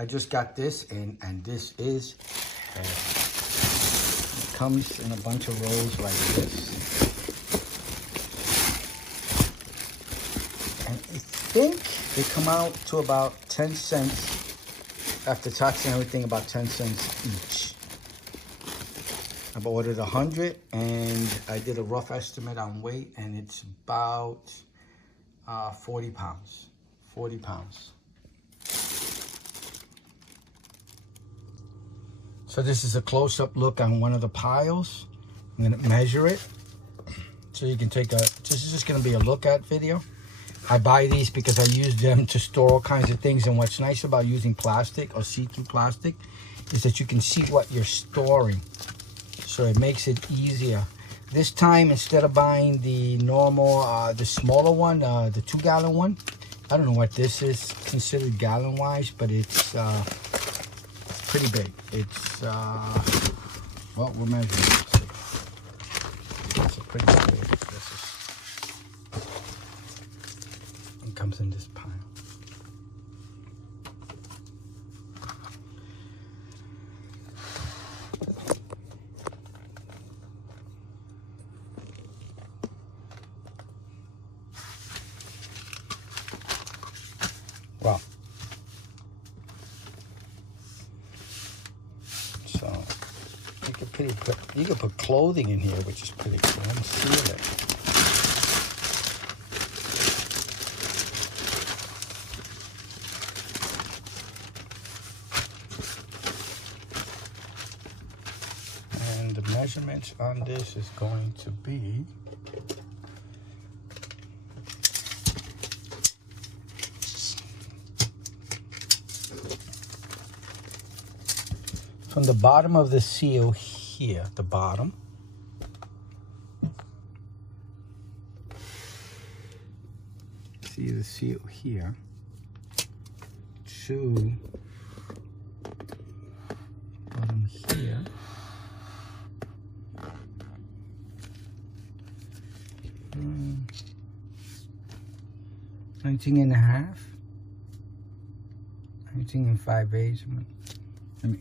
I just got this, and this is, it comes in a bunch of rolls like this. And I think they come out to about 10 cents, after tax and everything, about 10 cents each. I've ordered 100, and I did a rough estimate on weight, and it's about 40 pounds. 40 pounds. So this is a close-up look on one of the piles. I'm gonna measure it so you can take a, this is just gonna be a look at video. I buy these because I use them to store all kinds of things, and what's nice about using plastic or see-through plastic is that you can see what you're storing. So it makes it easier. This time, instead of buying the normal, the smaller one, the 2-gallon one, I don't know what this is considered gallon-wise, but it's pretty big. It's, well, we're measuring. It's a pretty big. This is, it comes in this pile. Wow. So you could put clothing in here, which is pretty cool. And seal it. And the measurements on this is going to be from the bottom of the seal here, the bottom, see the seal here, to bottom here, 19.5, 19 5/8. Let me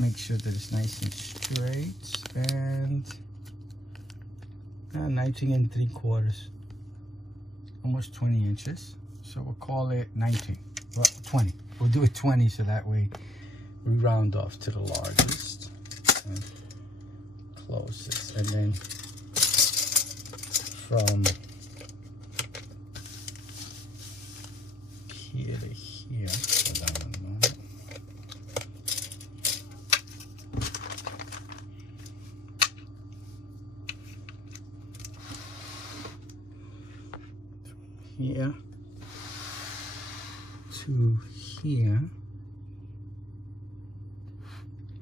make sure that it's nice and straight, and 19 3/4, almost 20 inches. So we'll call it 19, well, 20. We'll do it 20 so that way we round off to the largest and closest. And then from here to here, hold on a moment. Here to here,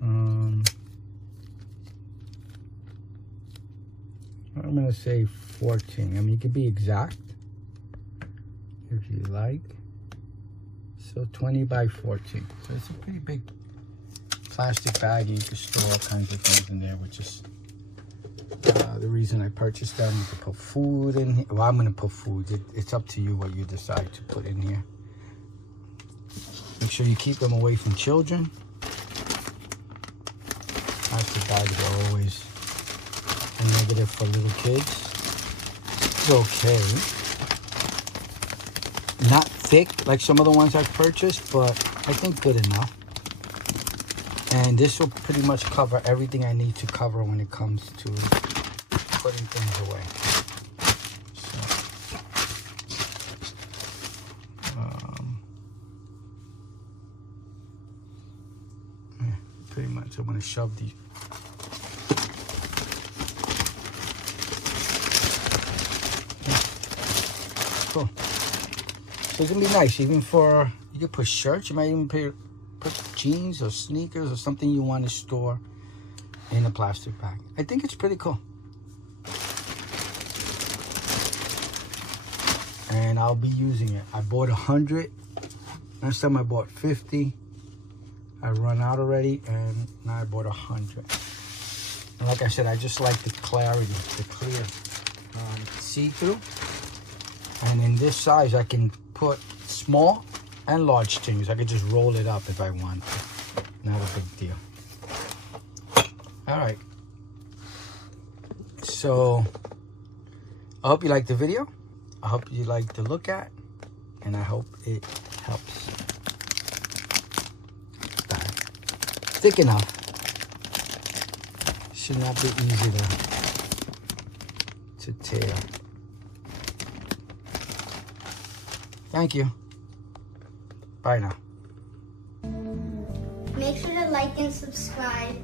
I'm gonna say 14. I mean, you can be exact if you like. So 20 by 14. So it's a pretty big plastic bag. You can store all kinds of things in there, which is the reason I purchased them. You can put food in here. Well, I'm going to put food. It's up to you what you decide to put in here. Make sure you keep them away from children. Plastic bags are always a negative for little kids. It's okay. Not thick like some of the ones I've purchased, but I think good enough. And this will pretty much cover everything I need to cover when it comes to putting things away. So, pretty much I'm going to shove these. Cool. So it's going to be nice, even for, you can put shirts, you might even put jeans or sneakers or something you want to store in a plastic bag. I think it's pretty cool. And I'll be using it. I bought 100. Last time I bought 50. I run out already, and now I bought 100. And like I said, I just like the clarity, the clear see-through. And in this size, I can put small and large strings. I could just roll it up if I want to. Not a big deal. All right. So I hope you liked the video. I hope you like the look at, and I hope it helps. Thick enough. Should not be easy to tear. Thank you. Bye now. Make sure to like and subscribe.